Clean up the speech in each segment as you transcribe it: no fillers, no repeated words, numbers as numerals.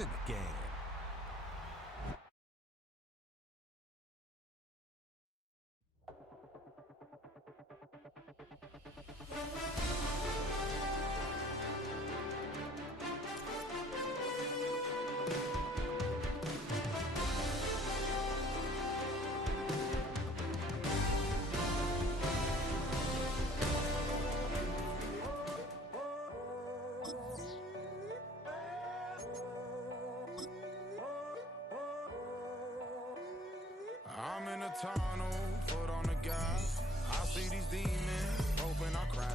in the game. I'm in a tunnel, foot on the gas. I see these demons, hoping I crash.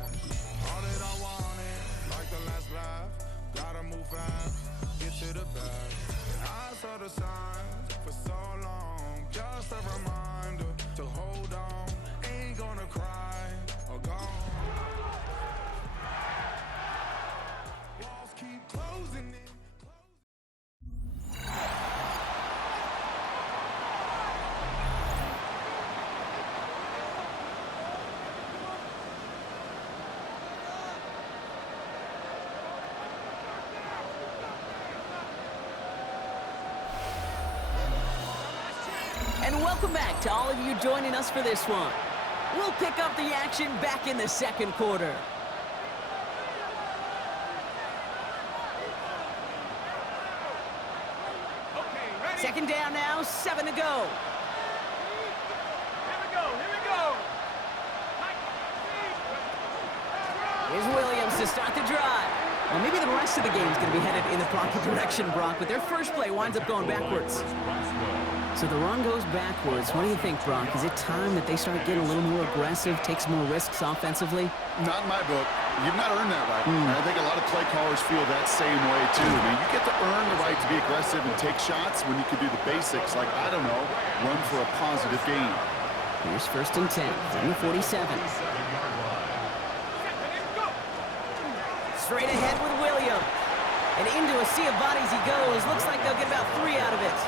All that I wanted, like the last laugh. Gotta move fast, get to the bag. And I saw the signs for so long. Just a reminder to hold on. Ain't gonna cry or gone. Walls keep closing in. And welcome back to all of you joining us for this one. We'll pick up the action back in the second quarter. Second down now, 7 to go. Here we go. Here's Williams to start the drive. Well, maybe the rest of the game is going to be headed in the proper direction, Brock, but their first play winds up going backwards. So the run goes backwards. What do you think, Brock? Is it time that they start getting a little more aggressive, take some more risks offensively? Not in my book. You've not earned that right. And I think a lot of play callers feel that same way, too. I mean, you get to earn the right to be aggressive and take shots when you can do the basics, like, I don't know, run for a positive gain. Here's 1st and 10 from the 47. Straight ahead with Williams. And into a sea of bodies he goes. Looks like they'll get about 3 out of it.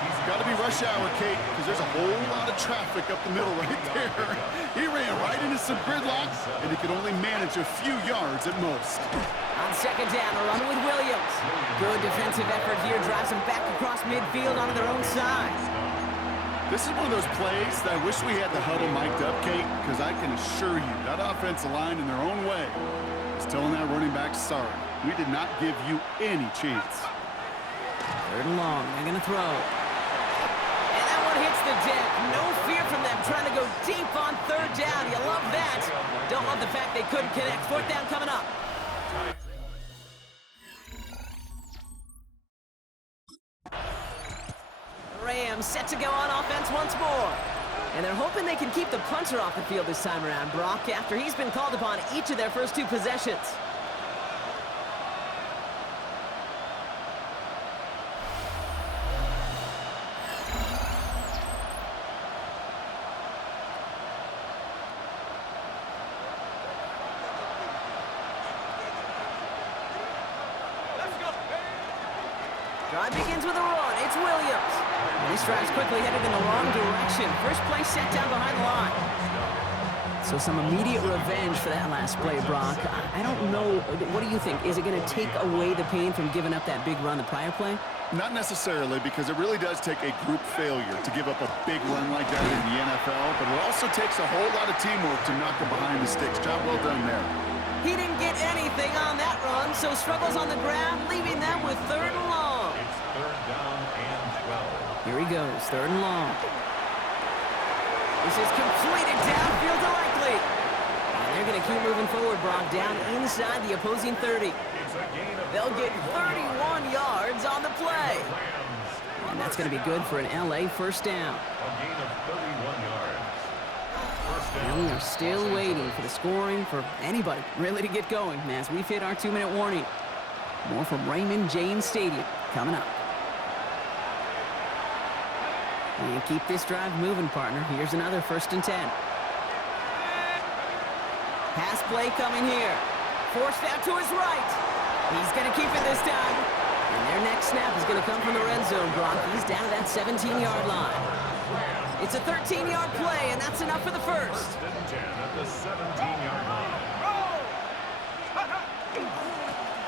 He's got to be rush hour, Kate, because there's a whole lot of traffic up the middle right there. He ran right into some gridlock, and he could only manage a few yards at most. On second down, a run with Williams. Good defensive effort here. Drives them back across midfield onto their own side. This is one of those plays that I wish we had the huddle mic'd up, Kate, because I can assure you that offensive line in their own way is telling that running back, sorry, we did not give you any chance. 3rd and long, they're going to throw. And that one hits the deck. No fear from them trying to go deep on 3rd down. You love that. Don't love the fact they couldn't connect. 4th down coming up. Rams set to go on offense once more. And they're hoping they can keep the punter off the field this time around, Brock, after he's been called upon each of their first 2 possessions. Drive begins with a run. It's Williams. And this drive's quickly headed in the wrong direction. First play set down behind the line. So some immediate revenge for that last play, Brock. I don't know. What do you think? Is it going to take away the pain from giving up that big run the prior play? Not necessarily, because it really does take a group failure to give up a big run like that in the NFL, but it also takes a whole lot of teamwork to knock them behind the sticks. Job well done there. He didn't get anything on that run, so struggles on the ground, leaving them with 3rd and long. It's 3rd down and 12. Here he goes, 3rd and long. This is completed downfield to Likely. And they're going to keep moving forward, Brock, down inside the opposing 30. They'll get 31 yards on the play. And that's going to be good for an LA first down. A gain of 31 yards. And we are still waiting for the scoring for anybody really to get going as we've hit our 2-minute warning. More from Raymond James Stadium coming up. And keep this drive moving, partner. Here's another 1st and 10. Pass play coming here. Forced out to his right. He's going to keep it this time. And their next snap is going to come from the red zone, Brock. He's down to that 17-yard line. It's a 13-yard play, and that's enough for the first. 1st and 10 at the 17-yard line.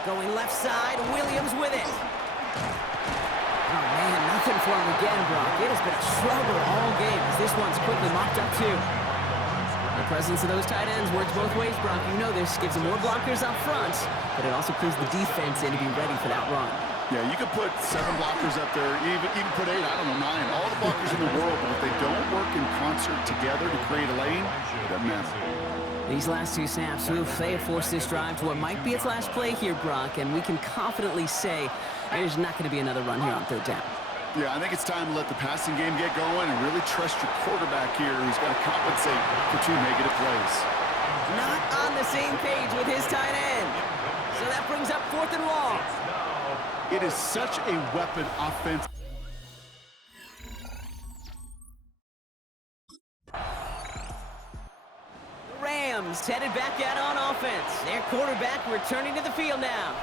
Going left side, Williams with it. Nothing for him again, Brock. It has been a struggle all game as this one's quickly mopped up too. The presence of those tight ends works both ways, Brock. You know this. Gives them more blockers up front, but it also clues the defense in to be ready for that run. Yeah, you could put 7 blockers up there, even put 8, I don't know, 9. All the blockers in the world, but if they don't work in concert together to create a lane, it doesn't matter. These last 2 snaps, they have forced this drive to what might be its last play here, Brock, and we can confidently say there's not going to be another run here on 3rd down. Yeah, I think it's time to let the passing game get going and really trust your quarterback here who's got to compensate for 2 negative plays. Not on the same page with his tight end. So that brings up 4th and long. It is such a weapon offense. Rams headed back out on offense. Their quarterback returning to the field now.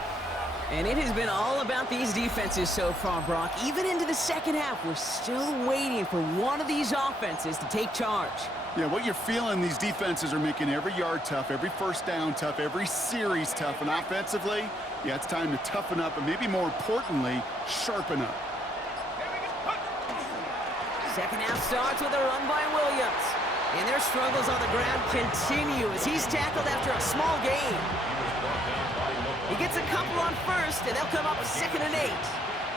And it has been all about these defenses so far, Brock. Even into the second half, we're still waiting for one of these offenses to take charge. Yeah, what you're feeling, these defenses are making every yard tough, every first down tough, every series tough. And offensively, yeah, it's time to toughen up and maybe more importantly, sharpen up. Second half starts with a run by Williams. And their struggles on the ground continue as he's tackled after a small gain. He gets a couple on first, and they'll come up 2nd and 8.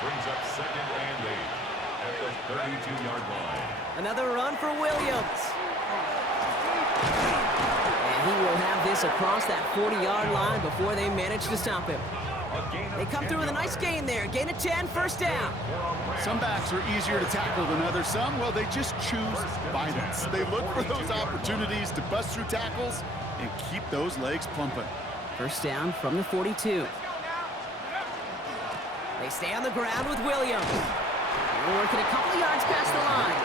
Brings up 2nd and 8 at the 32-yard line. Another run for Williams. And he will have this across that 40-yard line before they manage to stop him. They come through with a nice gain there. Gain of 10, 1st down. Some backs are easier to tackle than others. Some, well, they just choose violence. They look for those opportunities to bust through tackles and keep those legs pumping. 1st down from the 42. They stay on the ground with Williams. They're working a couple of yards past the line.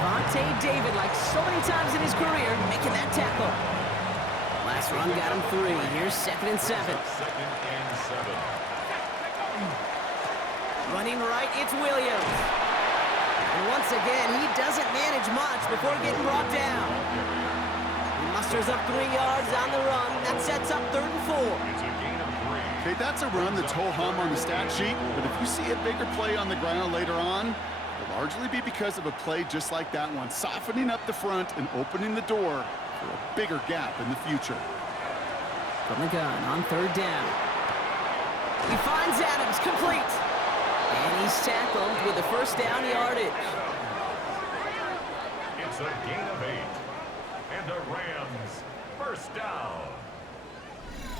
Vontae David, like so many times in his career, making that tackle. Last run got him 3. Here's 2nd and 7. 2nd and 7. Running right, it's Williams. And once again, he doesn't manage much before getting brought down. He musters up 3 yards on the run. That sets up 3rd and 4. It's a gain of 3. Okay, that's a run that's ho-hum on the stat sheet, but if you see a bigger play on the ground later on, it'll largely be because of a play just like that one, softening up the front and opening the door for a bigger gap in the future. From the gun on 3rd down. He finds Adams, complete. And he's tackled with the 1st down yardage. It's a gain of 8. And a Rams 1st down.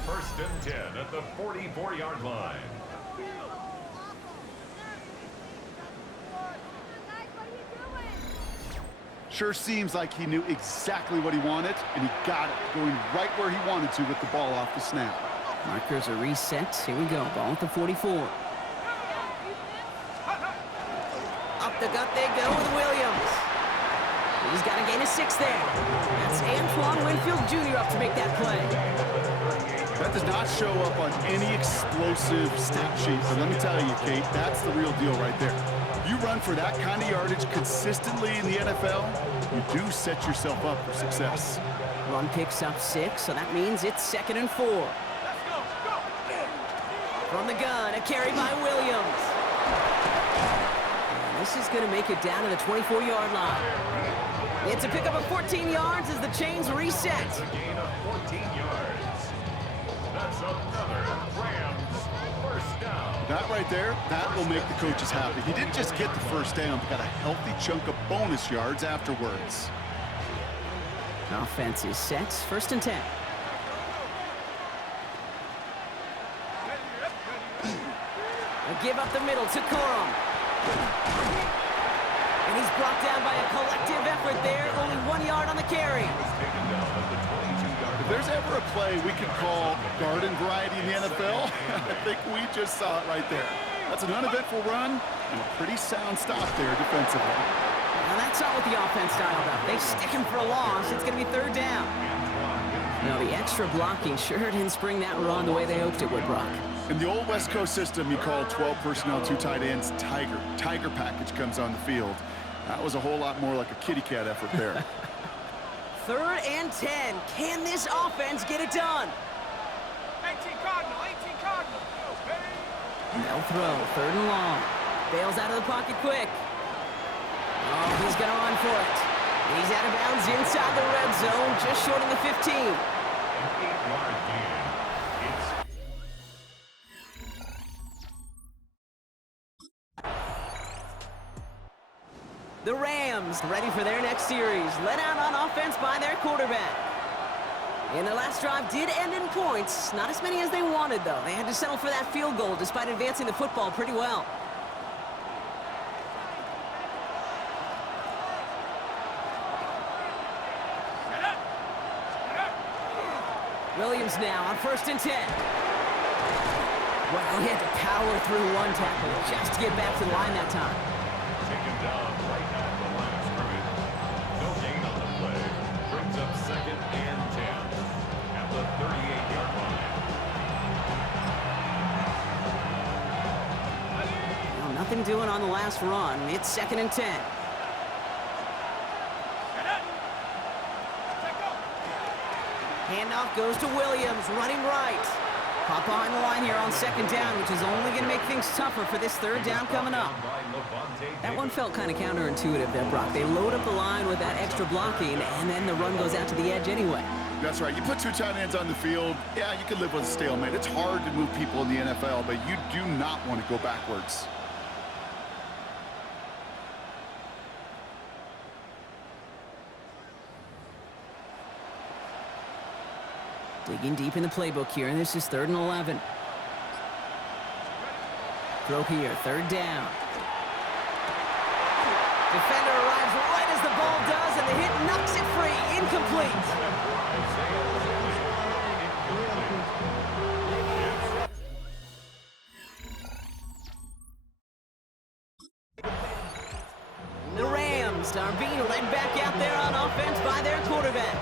1st and 10 at the 44-yard line. Sure seems like he knew exactly what he wanted, and he got it, going right where he wanted to with the ball off the snap. Markers are reset. Here we go. Ball at the 44. Up the gut they go with Williams. He's got a gain of 6 there. That's Antoine Winfield Jr. up to make that play. That does not show up on any explosive stat sheet, but let me tell you, Kate, that's the real deal right there. You run for that kind of yardage consistently in the NFL, you do set yourself up for success. Run picks up 6, so that means it's 2nd and 4. From the gun, a carry by Williams. And this is going to make it down to the 24-yard line. It's a pickup of 14 yards as the chains reset. It's a gain of 14 yards. That's another Rams 1st down. That right there, that will make the coaches happy. He didn't just get the 1st down, but got a healthy chunk of bonus yards afterwards. Offense is set. 1st and 10. A give up the middle to Corum. And he's brought down by a collective effort there. Only 1 yard on the carry. Taken down at the 22-yard. If there's ever a play we could call garden variety in the NFL, I think we just saw it right there. That's an uneventful run and a pretty sound stop there defensively. Now that's not what the offense dialed up. They stick him for a loss. It's going to be 3rd down. No, the extra blocking sure didn't spring that run the way they hoped it would, Brock. In the old West Coast system, you call 12 personnel, 2 tight ends, Tiger. Tiger package comes on the field. That was a whole lot more like a kitty cat effort there. 3rd and 10. Can this offense get it done? 18 Cardinal, 18 Cardinal. They'll throw 3rd and long. Bails out of the pocket quick. Oh, he's going to run for it. And he's out of bounds inside the red zone, just short of the 15. An 8-yard gain. The Rams ready for their next series. Let out on offense by their quarterback. And their last drive did end in points. Not as many as they wanted, though. They had to settle for that field goal despite advancing the football pretty well. Williams now on 1st and 10. Well, he had to power through one tackle just to get back to the line that time. Taken down right at the line of scrimmage. No gain on the play. Brings up 2nd and 10 at the 38-yard line. Well, nothing doing on the last run. It's 2nd and 10. Handoff goes to Williams, running right. Caught behind the line here on 2nd down, which is only going to make things tougher for this 3rd down coming up. That one felt kind of counterintuitive there, Brock. They load up the line with that extra blocking, and then the run goes out to the edge anyway. That's right. You put 2 tight ends on the field, yeah, you could live with a stalemate. It's hard to move people in the NFL, but you do not want to go backwards. Digging deep in the playbook here, and this is 3rd and 11. Throw here, 3rd down. Defender arrives right as the ball does, and the hit knocks it free. Incomplete. The Rams are being led back out there on offense by their quarterback.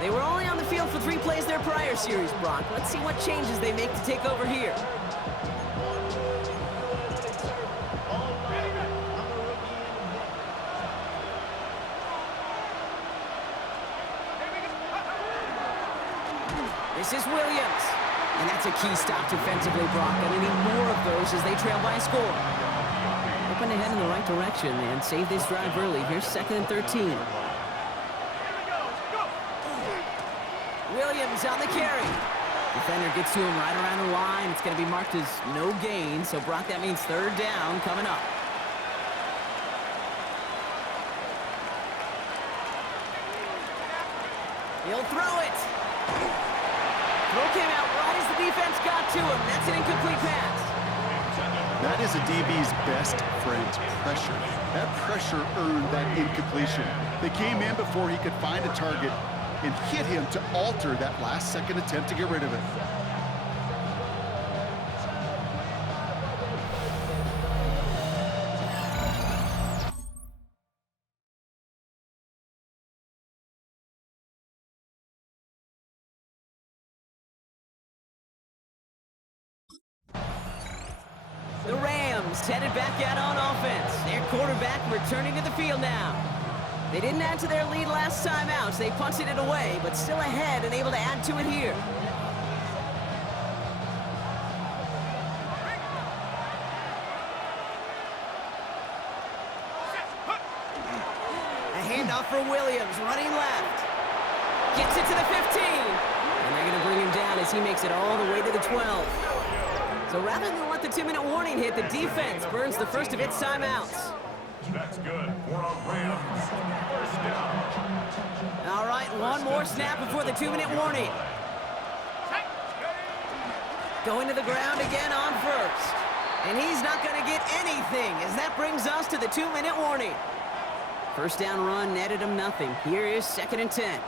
They were only on the field for 3 plays their prior series, Brock. Let's see what changes they make to take over here. This is Williams. And that's a key stop defensively, Brock. And they need more of those as they trail by a score. Hoping to head in the right direction and save this drive early. Here's 2nd and 13. Williams on the carry. Defender gets to him right around the line. It's going to be marked as no gain. So, Brock, that means 3rd down coming up. He'll throw it. Throw came out right as the defense got to him. That's an incomplete pass. That is a DB's best friend, pressure. That pressure earned that incompletion. They came in before he could find a target and hit him to alter that last-second attempt to get rid of it. The Rams headed back out on offense. Their quarterback returning to the field now. They didn't add to their lead last time out, so they punted it away, but still ahead and able to add to it here. A handoff for Williams, running left. Gets it to the 15. And they're going to bring him down as he makes it all the way to the 12. So rather than let the 2-minute warning hit, the defense burns the first of its timeouts. That's good for a Rams 1st down. All right, one more snap before the 2-minute warning. Going to the ground again on 1st. And he's not going to get anything as that brings us to the 2-minute warning. 1st down run netted him nothing. Here is 2nd and 10.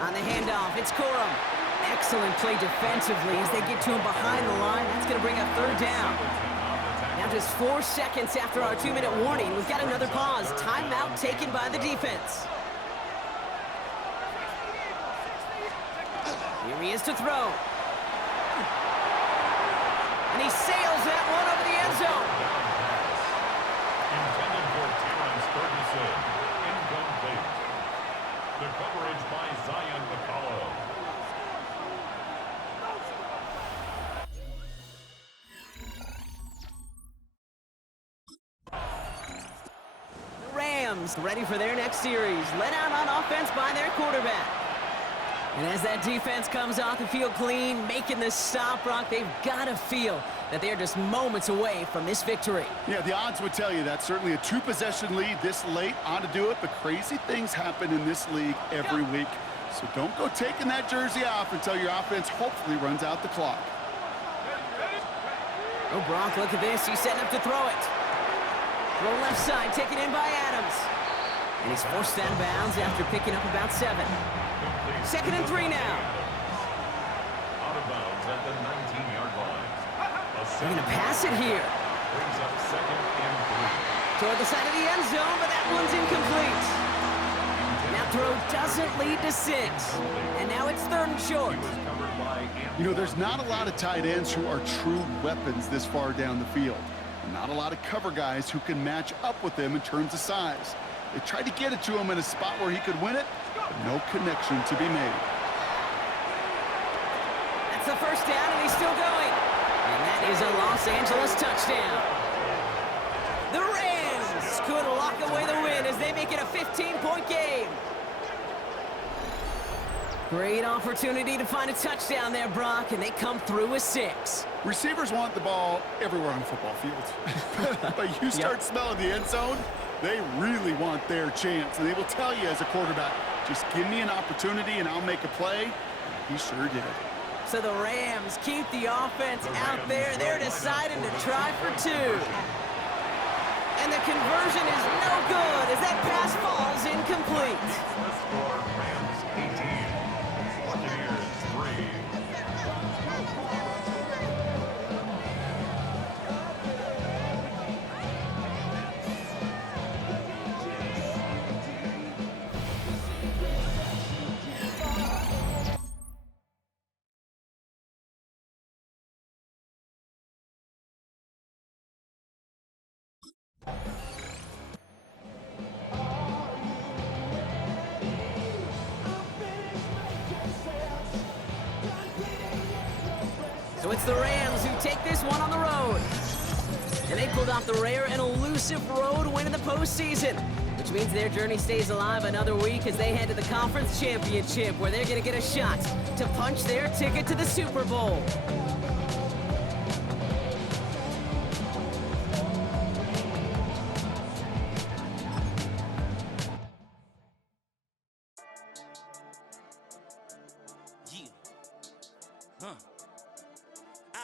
On the handoff, it's Corum. Excellent play defensively as they get to him behind the line. That's going to bring up 3rd down. Now just 4 seconds after our 2-minute warning, we've got another pause. Timeout taken by the defense. Here he is to throw. And he sails that one over the end zone. Intended for Terrence Ferguson. Incomplete. The coverage by Zion McCullough. Rams ready for their next series, led out on offense by their quarterback. And as that defense comes off the field clean, making the stop, Brock, they've got to feel that they're just moments away from this victory. Yeah, the odds would tell you that's certainly a two-possession lead this late on to do it, but crazy things happen in this league every week. So don't go taking that jersey off until your offense hopefully runs out the clock. Oh, Brock, look at this. He's setting up to throw it. Throw left side, taken in by Adams. And he's forced out of bounds after picking up about 7. 2nd and 3 now. Out of bounds at the 19-yard line. They're going to pass it here. Brings up 2nd and 3. Toward the side of the end zone, but that one's incomplete. That throw doesn't lead to 6. And now it's 3rd and short. You know, there's not a lot of tight ends who are true weapons this far down the field. Not a lot of cover guys who can match up with him in terms of size. They tried to get it to him in a spot where he could win it, but no connection to be made. That's the first down, and he's still going. And that is a Los Angeles touchdown. The Rams could lock away the win as they make it a 15-point game. Great opportunity to find a touchdown there, Brock, and they come through with 6. Receivers want the ball everywhere on the football field. But you start smelling the end zone, they really want their chance. And they will tell you as a quarterback, just give me an opportunity and I'll make a play. He sure did. So the Rams keep the offense out there. They're deciding to try for 2. And the conversion is no good as that pass falls incomplete. The score, Rams 18. Buccaneers 3. So it's the Rams who take this one on the road. And they pulled off the rare and elusive road win in the postseason, which means their journey stays alive another week as they head to the conference championship, where they're going to get a shot to punch their ticket to the Super Bowl.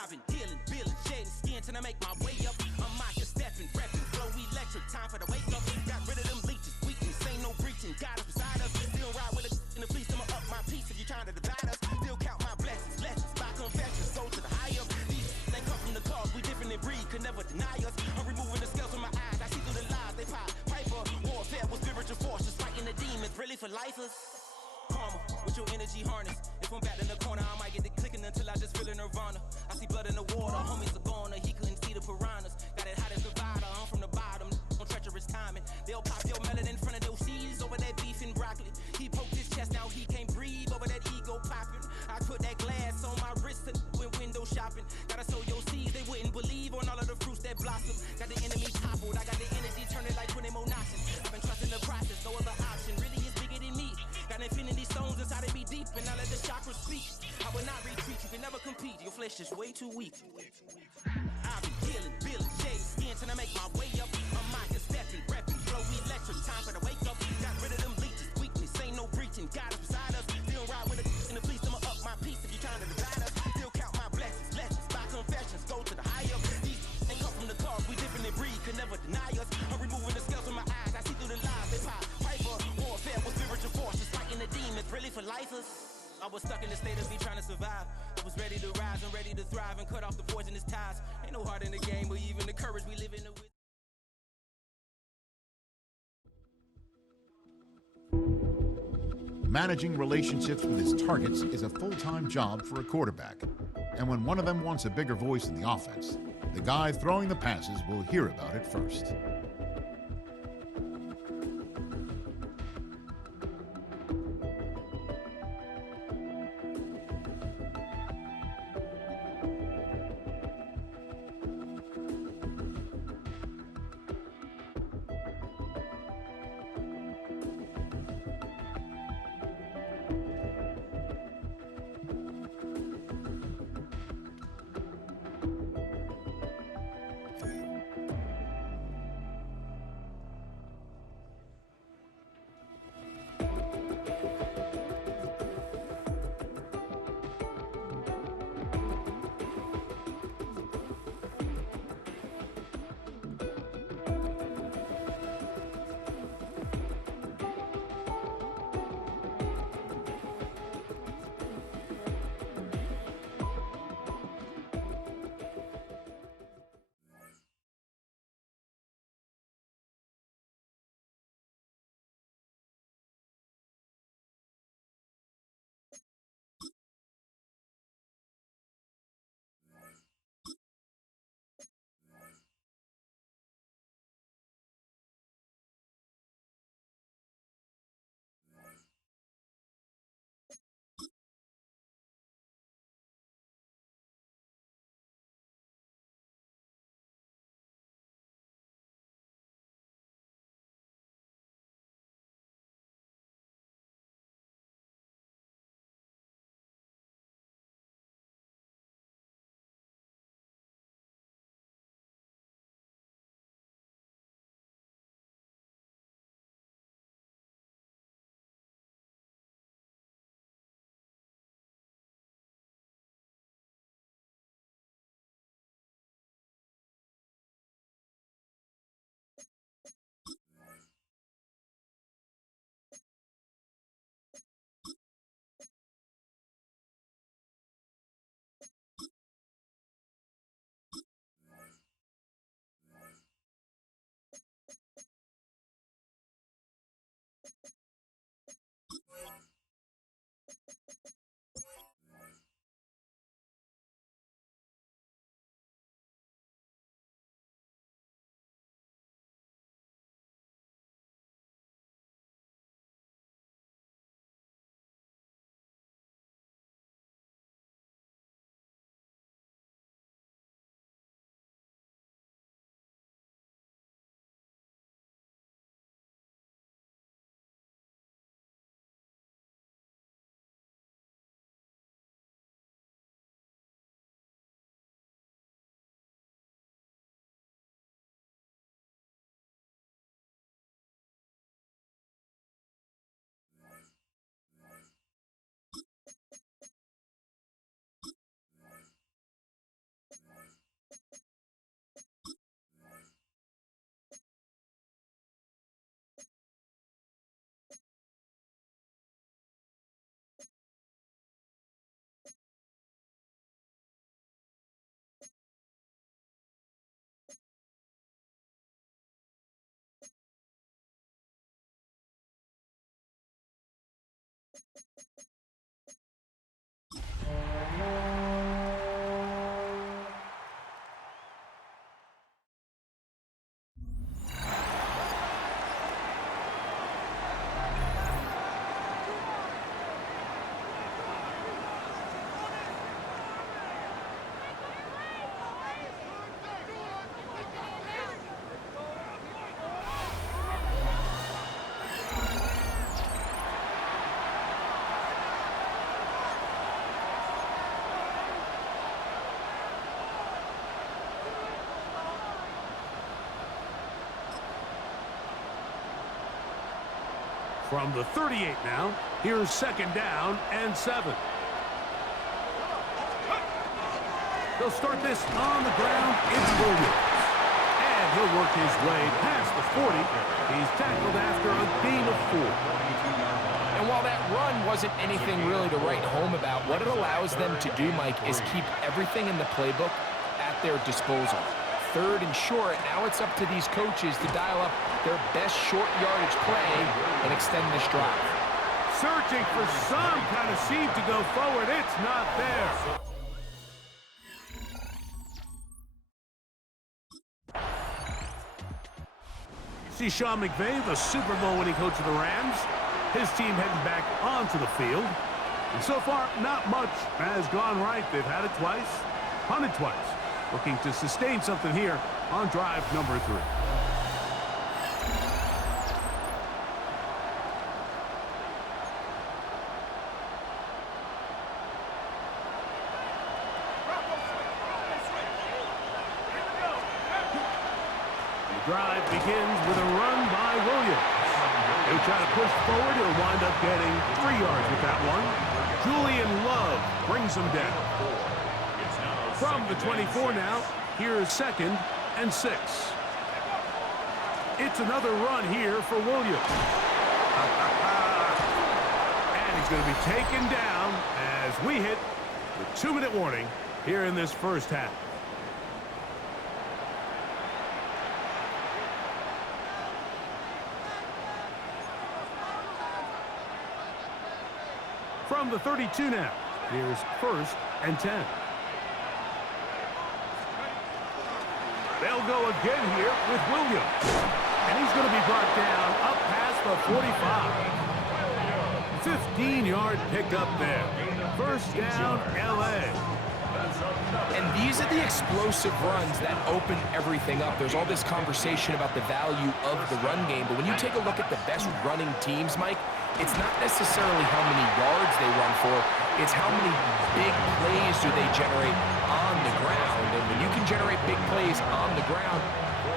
I've been dealing, billing, shedding skin till I make my way up. I'm out here stepping, repping, flow electric, time for the wake up. Got rid of them leeches, weakness, ain't no breaching. Got us beside us, still ride with a in the fleece. I'ma up my piece if you're trying to divide us. Still count my blessings, lessons, by confessions, go to the higher. These they come from the cause, we different in breed, could never deny us. I'm removing the scales from my eyes, I see through the lies they pop. Piper, warfare with spiritual forces, fighting the demons, really for lifers. Karma, with your energy harness. If I'm back in the corner, I might get it clicking until I just feel a nirvana. I see blood in the water, homies are gone, he couldn't see the piranhas. Got it hot as Nevada, I'm from the bottom, on treacherous timing. They'll pop your melon in front of those seeds over that beef and broccoli. He poked his chest out, he can't breathe over that ego popping. I put that glass on my wrist and went window shopping. Gotta sow your seeds, they wouldn't believe on all of the fruits that blossom. Got the enemy toppled, I got the energy turning like 20 more notches. I've been trusting the process, no other option really is bigger than me. Got infinity stones inside of me deep, and I let the chakras speak. I will not retreat, you can never compete, your flesh is way too weak. I've been dealing, billing, shedding skin till I make my way up. I'm out here stepping, repping, flow electric, time for the wake up. Got rid of them leeches, weakness, ain't no breaching. Got us beside us, still ride with a in the fleece. I'ma up my piece if you're trying to divide us. Still count my blessings, lessons, by confessions, go to the higher. These they come from the cause, we different in breed, could never deny us. I'm removing the scales from my eyes, I see through the lies they pop. Piper, warfare with spiritual forces, fighting the demons, really for lifers. I was stuck in the state of me trying to survive. I was ready to rise and ready to thrive and cut off the poisonous ties. Ain't no heart in the game, but even the courage we live in the with. Managing relationships with his targets is a full-time job for a quarterback. And when one of them wants a bigger voice in the offense, the guy throwing the passes will hear about it first. From the 38 now, here's 2nd down and 7. They'll start this on the ground. It's Williams. And he'll work his way past the 40. He's tackled after a gain of 4. And while that run wasn't anything really to write home about, what it allows them to do, Mike, is keep everything in the playbook at their disposal. 3rd and short, now it's up to these coaches to dial up their best short yardage play and extend this drive. Searching for some kind of seam to go forward. It's not there. See Sean McVay, the Super Bowl winning coach of the Rams. His team heading back onto the field. And so far, not much has gone right. They've had it twice, punted twice. Looking to sustain something here on drive number 3. The drive begins with a run by Williams. He'll try to push forward. He'll wind up getting 3 yards with that one. Julian Love brings him down. From the 24 now, here's 2nd and 6. It's another run here for Williams. And he's going to be taken down as we hit the 2-minute warning here in this first half. From the 32 now, here's 1st and 10. They'll go again here with Williams. And he's going to be brought down up past the 45. 15-yard pickup there. 1st down, L.A. And these are the explosive runs that open everything up. There's all this conversation about the value of the run game, but when you take a look at the best running teams, Mike, it's not necessarily how many yards they run for, it's how many big plays do they generate on the ground. And when you can generate big plays on the ground,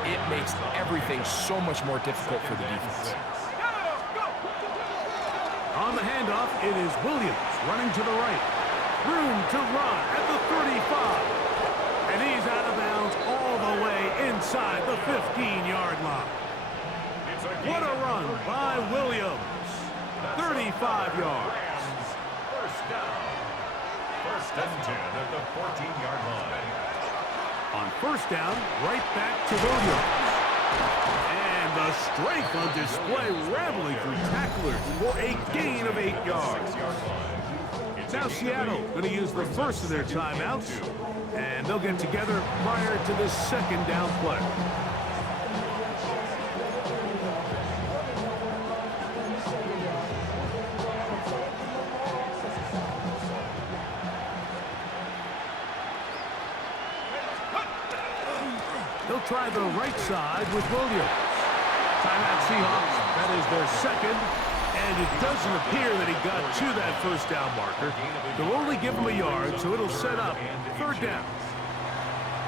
it makes everything so much more difficult for the defense. On the handoff, it is Williams running to the right. Room to run at the 35. And he's out of bounds all the way inside the 15-yard line. What a run by Williams. 35 yards. 1st down. 1st and 10 at the 14-yard line. On 1st down, right back to Williams. And the strength on display, rambling through tacklers for a gain of 8 yards. Now Seattle going to use the first of their timeouts, and they'll get together prior to this 2nd down play. They'll try the right side with Williams. Timeout Seahawks. That is their 2nd. And it doesn't appear that he got to that 1st down marker. They'll only give him a yard, so it'll set up 3rd down.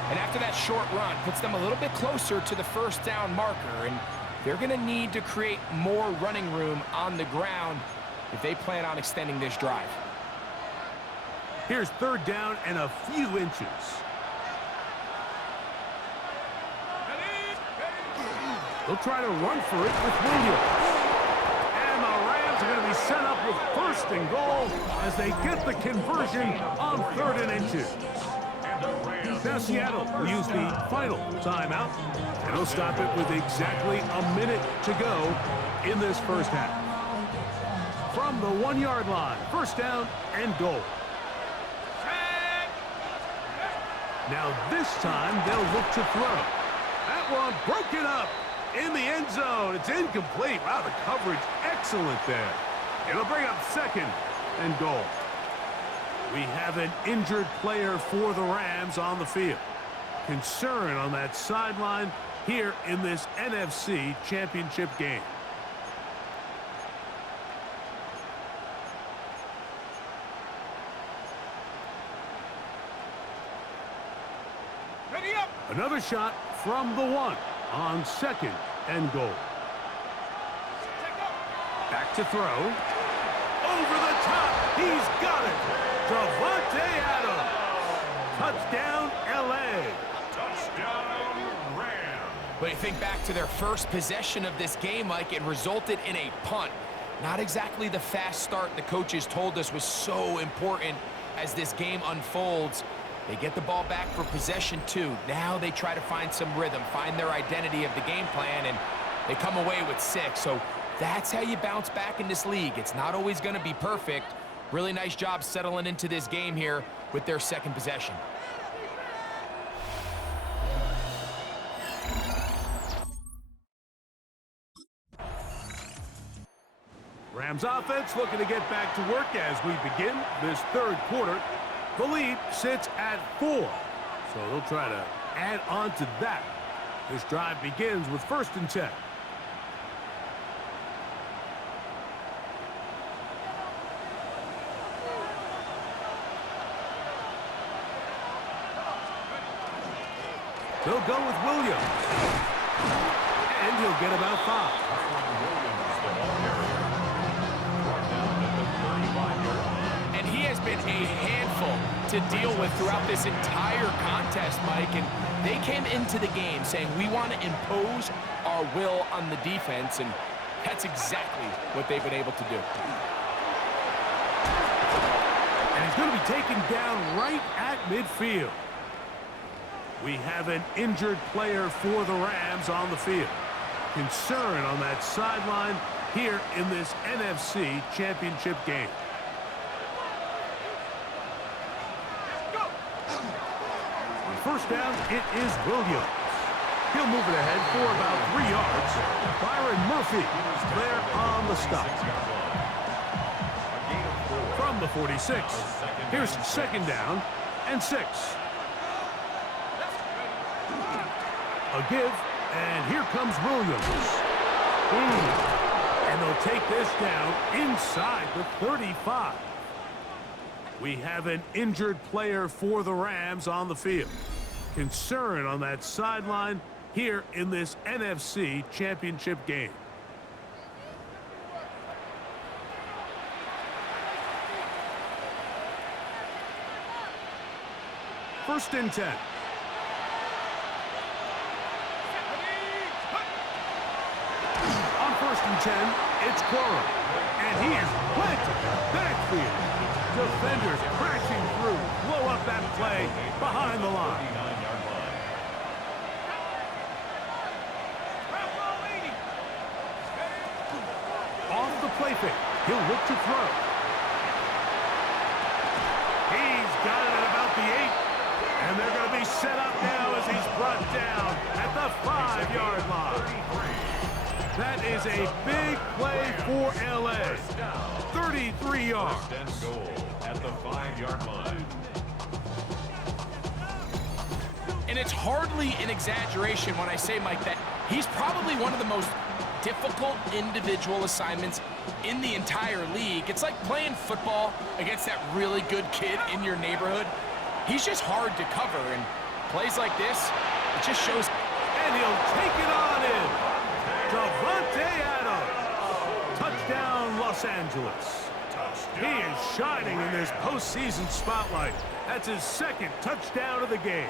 And after that short run, puts them a little bit closer to the 1st down marker. And they're going to need to create more running room on the ground if they plan on extending this drive. Here's 3rd down and a few inches. They'll try to run for it with Williams. And the Rams are going to be set up with 1st and goal as they get the conversion on 3rd and inches. Now Seattle will use the final timeout, and they'll stop it with exactly a minute to go in this first half. From the 1-yard line, 1st down and goal. Now this time they'll look to throw. That one broken up in the end zone. It's incomplete. Wow, the coverage excellent there. It'll bring up 2nd and goal. We have an injured player for the Rams on the field. Concern on that sideline here in this NFC Championship game. Ready up. Another shot from the 1 on 2nd and goal. Back to throw. Over the top. He's got it. Davante Adams. Touchdown, L.A. Touchdown, Rams. But you think back to their first possession of this game, Mike, it resulted in a punt. Not exactly the fast start the coaches told us was so important as this game unfolds. They get the ball back for possession 2. Now they try to find some rhythm, find their identity of the game plan, and they come away with 6. So that's how you bounce back in this league. It's not always going to be perfect. Really nice job settling into this game here with their second possession. Rams offense looking to get back to work as we begin this third quarter. The lead sits at 4, so they'll try to add on to that. This drive begins with 1st and 10. They'll go with Williams, and he'll get about 5. And he has been a handful to deal with throughout this entire contest, Mike. And they came into the game saying, we want to impose our will on the defense, and that's exactly what they've been able to do. And he's going to be taken down right at midfield. We have an injured player for the Rams on the field. Concern on that sideline here in this NFC Championship game. On 1st down, it is Williams. He'll move it ahead for about 3 yards. Byron Murphy is there on the stop. From the 46, here's 2nd down and 6. A give, and here comes Williams. And they'll take this down inside the 35. We have an injured player for the Rams on the field. Concern on that sideline here in this NFC Championship game. First and 10. On 1st and 10, it's Cora. And he is planted backfield. Defenders crashing through. Blow up that play behind the line. Off the play fake. He'll look to throw. He's got it at about the 8. And they're going to be set up now as he's brought down at the 5-yard line. That is a big play for L.A. 33 yards. First and goal at the 5-yard line. And it's hardly an exaggeration when I say, Mike, that he's probably one of the most difficult individual assignments in the entire league. It's like playing football against that really good kid in your neighborhood. He's just hard to cover, and plays like this, it just shows. And he'll take it on in. Davante Adams. Touchdown, Los Angeles. He is shining in this postseason spotlight. That's his 2nd touchdown of the game.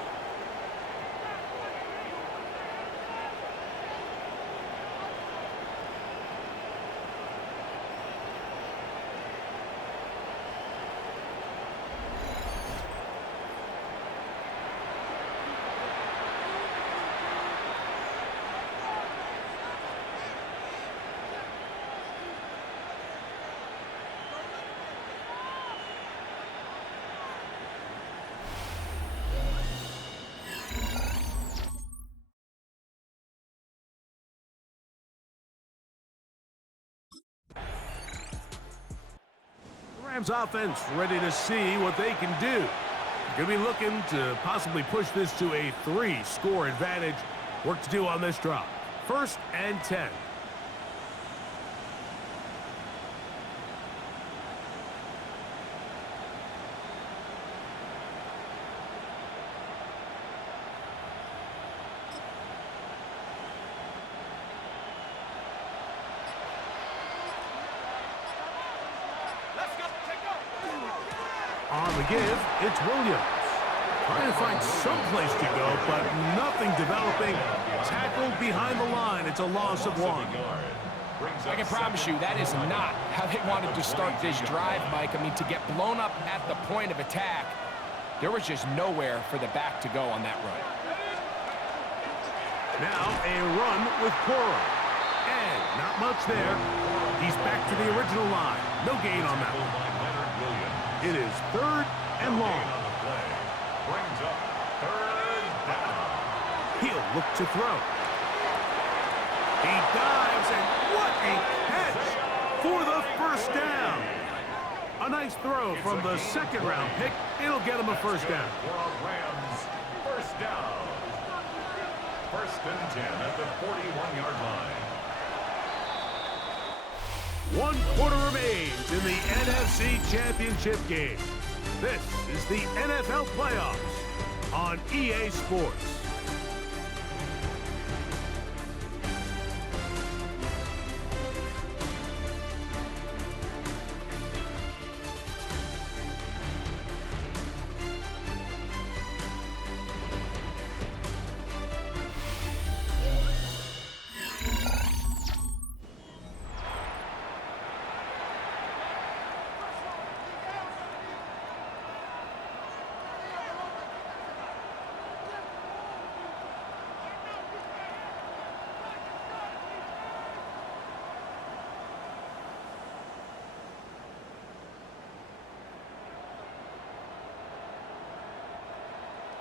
Rams offense ready to see what they can do. Going to be looking to possibly push this to a 3-score advantage. Work to do on this drop. 1st and 10. On the give, it's Williams. Trying to find some place to go, but nothing developing. Tackled behind the line. It's a loss of 1. I can promise you that is not how they wanted to start this drive, Mike. I mean, to get blown up at the point of attack, there was just nowhere for the back to go on that run. Now a run with Cora. And not much there. He's back to the original line. No gain on that one. It is 3rd and long. Brings up 3rd down. He'll look to throw. He dives, and what a catch for the first down. A nice throw from the second-round pick. It'll get him a first down. For a Rams first down. 1st and 10 at the 41-yard line. 1 quarter remains in the NFC Championship game. This is the NFL Playoffs on EA Sports.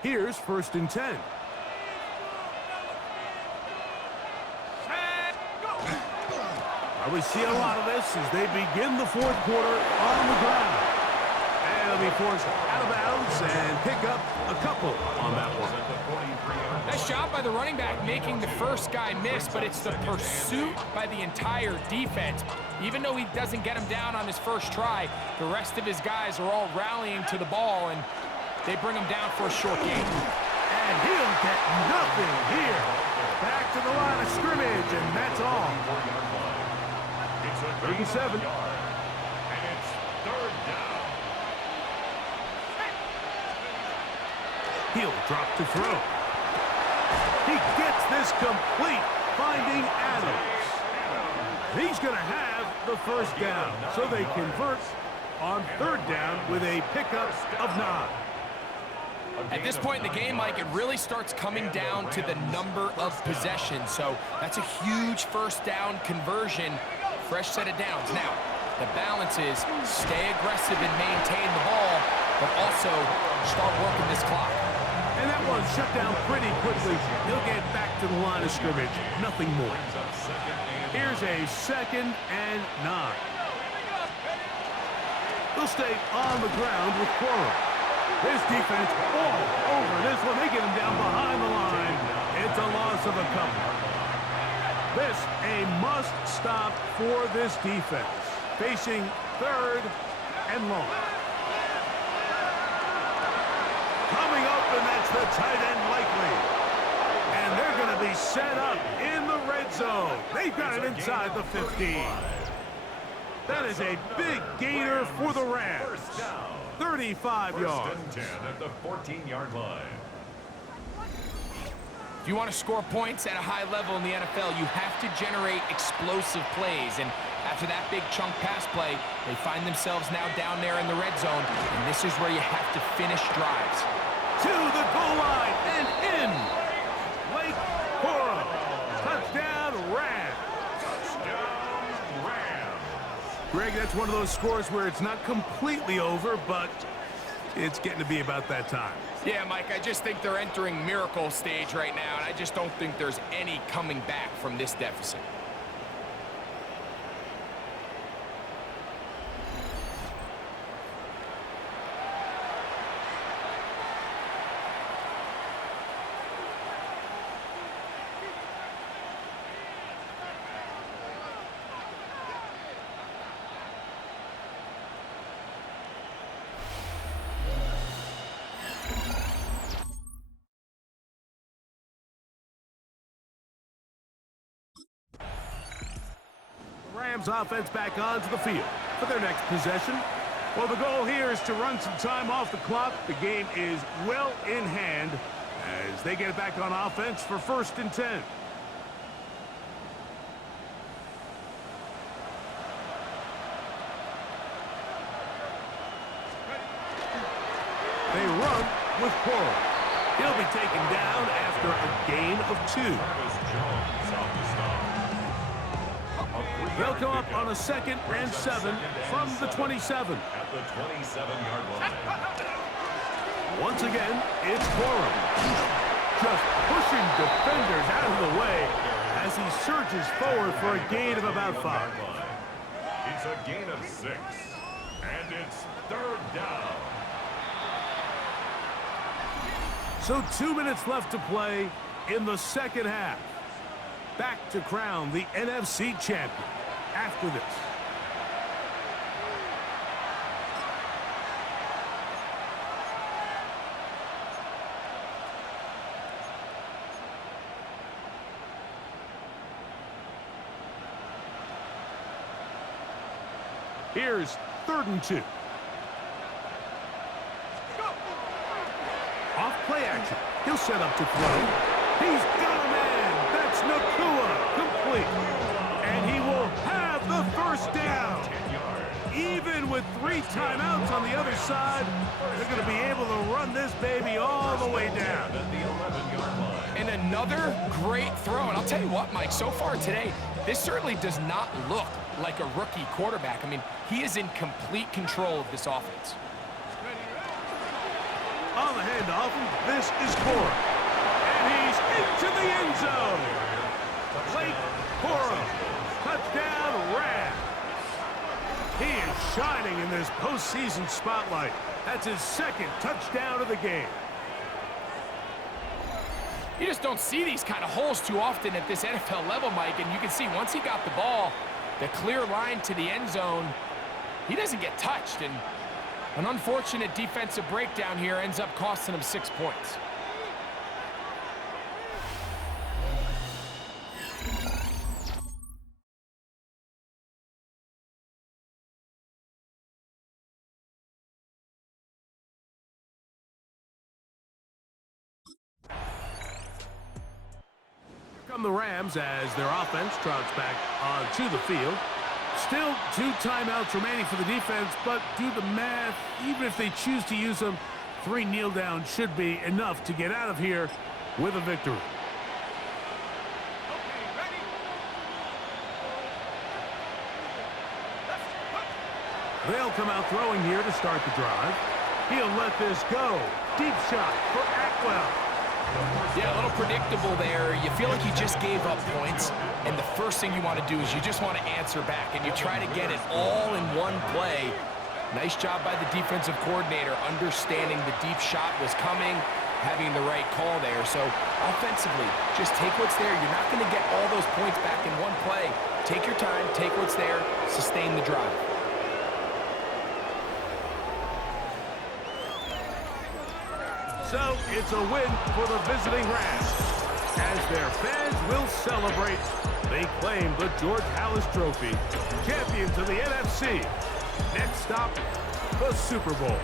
Here's 1st and 10. We see a lot of this as they begin the 4th quarter on the ground. And they'll be forced out of bounds and pick up a couple on that one. Nice job by the running back making the first guy miss, but it's the pursuit by the entire defense. Even though he doesn't get him down on his first try, the rest of his guys are all rallying to the ball, and they bring him down for a short gain. And he'll get nothing here. Back to the line of scrimmage, and that's all. 37. And it's 3rd down. He'll drop to throw. He gets this complete, finding Adams. He's going to have the first down, so they convert on 3rd down with a pickup of 9. At this point in the game, Mike, it really starts coming down to the number of possessions. So that's a huge first down conversion. Fresh set of downs. Now, the balance is stay aggressive and maintain the ball, but also start working this clock. And that one shut down pretty quickly. He'll get back to the line of scrimmage. Nothing more. Here's a 2nd and 9. They'll stay on the ground with Cora. This defense all over this one. They get him down behind the line. It's a loss of a couple. This a must-stop for this defense. Facing 3rd and long. Coming up, and that's the tight end likely. And they're going to be set up in the red zone. They've got it inside the 15. That is a big gainer for the Rams. 35 yards. 1st and 10 at the 14-yard line. If you want to score points at a high level in the NFL, you have to generate explosive plays. And after that big chunk pass play, they find themselves now down there in the red zone. And this is where you have to finish drives. To the goal line and in. Lake Cora. Touchdown, Rams. Touchdown, Rams. Greg, that's one of those scores where it's not completely over, but it's getting to be about that time. Yeah, Mike, I just think they're entering miracle stage right now, and I just don't think there's any coming back from this deficit. Rams offense back onto the field for their next possession. Well, the goal here is to run some time off the clock. The game is well in hand as they get it back on offense for 1st and 10. They run with Coral. He'll be taken down after a gain of 2. They'll come up on a 2nd and 7 from the 27. At the 27-yard line. Once again, it's Coral. Just pushing defenders out of the way as he surges forward for a gain of about 5. It's a gain of 6. And it's 3rd down. So 2 minutes left to play in the 2nd half. Back to crown the NFC champion after this. Here's 3rd and 2. Off play action. He'll set up to throw. He's got a man. That's Nakua. Complete. And he will have the 1st down. Even with 3 timeouts on the other side, they're going to be able to run this baby all the way down. And another great throw. And I'll tell you what, Mike, so far today, this certainly does not look like a rookie quarterback. I mean, he is in complete control of this offense. On the handoff, this is Cora. And he's into the end zone. Blake Cora. Touchdown, Rams. He is shining in this postseason spotlight. That's his 2nd touchdown of the game. You just don't see these kind of holes too often at this NFL level, Mike. And you can see once he got the ball, the clear line to the end zone, he doesn't get touched. And an unfortunate defensive breakdown here ends up costing him 6 points. Here come the Rams as their offense trots back onto the field. Still 2 timeouts remaining for the defense, but do the math. Even if they choose to use them, 3 kneel downs should be enough to get out of here with a victory. They'll come out throwing here to start the drive. He'll let this go. Deep shot for Atwell. Yeah, a little predictable there. You feel like you just gave up points, and the first thing you want to do is you just want to answer back, and you try to get it all in one play. Nice job by the defensive coordinator, understanding the deep shot was coming, having the right call there. So offensively, just take what's there. You're not going to get all those points back in one play. Take your time, take what's there, sustain the drive. So it's a win for the visiting Rams. As their fans will celebrate, they claim the George Halas Trophy. Champions of the NFC. Next stop, the Super Bowl.